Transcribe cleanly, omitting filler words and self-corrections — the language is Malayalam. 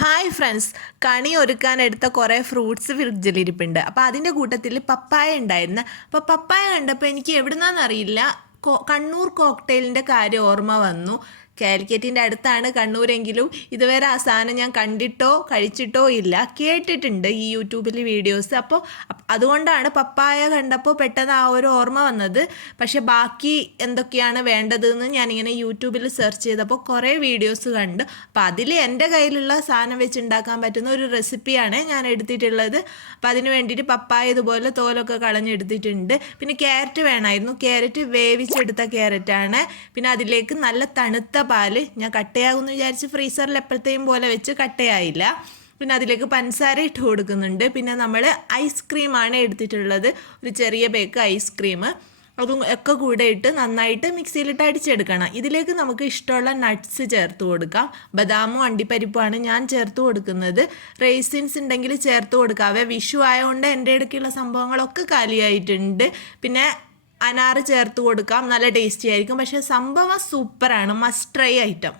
ഹായ് ഫ്രണ്ട്സ്, കണി ഒരുക്കാനെടുത്ത കുറേ ഫ്രൂട്ട്സ് ഫ്രിഡ്ജിലിരിപ്പുണ്ട്. അപ്പോൾ അതിൻ്റെ കൂട്ടത്തിൽ പപ്പായ ഉണ്ടായിരുന്നു. അപ്പോൾ പപ്പായ കണ്ടപ്പോൾ എനിക്ക് എവിടുന്നാണെന്നറിയില്ല കണ്ണൂർ കോക്ടെയിലിൻ്റെ കാര്യം ഓർമ്മ വന്നു. കാലിക്കറ്റിൻ്റെ അടുത്താണ് കണ്ണൂരെങ്കിലും ഇതുവരെ ആ സാധനം ഞാൻ കണ്ടിട്ടോ കഴിച്ചിട്ടോ ഇല്ല, കേട്ടിട്ടുണ്ട് ഈ യൂട്യൂബിൽ വീഡിയോസ്. അപ്പോൾ അതുകൊണ്ടാണ് പപ്പായ കണ്ടപ്പോൾ പെട്ടെന്ന് ആ ഒരു ഓർമ്മ വന്നത്. പക്ഷേ ബാക്കി എന്തൊക്കെയാണ് വേണ്ടതെന്ന് ഞാനിങ്ങനെ യൂട്യൂബിൽ സെർച്ച് ചെയ്തപ്പോൾ കുറേ വീഡിയോസ് കണ്ടു. അപ്പോൾ അതിൽ എൻ്റെ കയ്യിലുള്ള സാധനം വെച്ച് ഉണ്ടാക്കാൻ പറ്റുന്ന ഒരു റെസിപ്പിയാണ് ഞാൻ എടുത്തിട്ടുള്ളത്. അപ്പോൾ അതിന് വേണ്ടിയിട്ട് പപ്പായ ഇതുപോലെ തോലൊക്കെ കളഞ്ഞെടുത്തിട്ടുണ്ട്. പിന്നെ ക്യാരറ്റ് വേണമായിരുന്നു. ക്യാരറ്റ് വേവിച്ചെടുത്ത ക്യാരറ്റാണ്. പിന്നെ അതിലേക്ക് നല്ല തണുത്ത പാല്, ഞാൻ കട്ടയാകുമെന്ന് വിചാരിച്ച് ഫ്രീസറിൽ എപ്പോഴത്തെയും പോലെ വെച്ച് കട്ടയായില്ല. പിന്നെ അതിലേക്ക് പഞ്ചസാര ഇട്ട് കൊടുക്കുന്നുണ്ട്. പിന്നെ നമ്മൾ ഐസ്ക്രീമാണ് എടുത്തിട്ടുള്ളത്, ഒരു ചെറിയ പേക്ക് ഐസ്ക്രീം. അതും ഒക്കെ കൂടെ ഇട്ട് നന്നായിട്ട് മിക്സിയിലിട്ട് അടിച്ചെടുക്കണം. ഇതിലേക്ക് നമുക്ക് ഇഷ്ടമുള്ള നട്ട്സ് ചേർത്ത് കൊടുക്കാം. ബദാമും അണ്ടിപ്പരിപ്പുമാണ് ഞാൻ ചേർത്ത് കൊടുക്കുന്നത്. റേസിൻസ് ഉണ്ടെങ്കിൽ ചേർത്ത് കൊടുക്കാവേ. വിഷു ആയതുകൊണ്ട് എൻ്റെ ഇടയ്ക്കുള്ള സംഭവങ്ങളൊക്കെ കാലിയായിട്ടുണ്ട്. പിന്നെ അനാറ് ചേർത്ത് കൊടുക്കാം, നല്ല ടേസ്റ്റി ആയിരിക്കും. പക്ഷേ സംഭവം സൂപ്പറാണ്, മസ്റ്റ് ട്രൈ ഐറ്റം.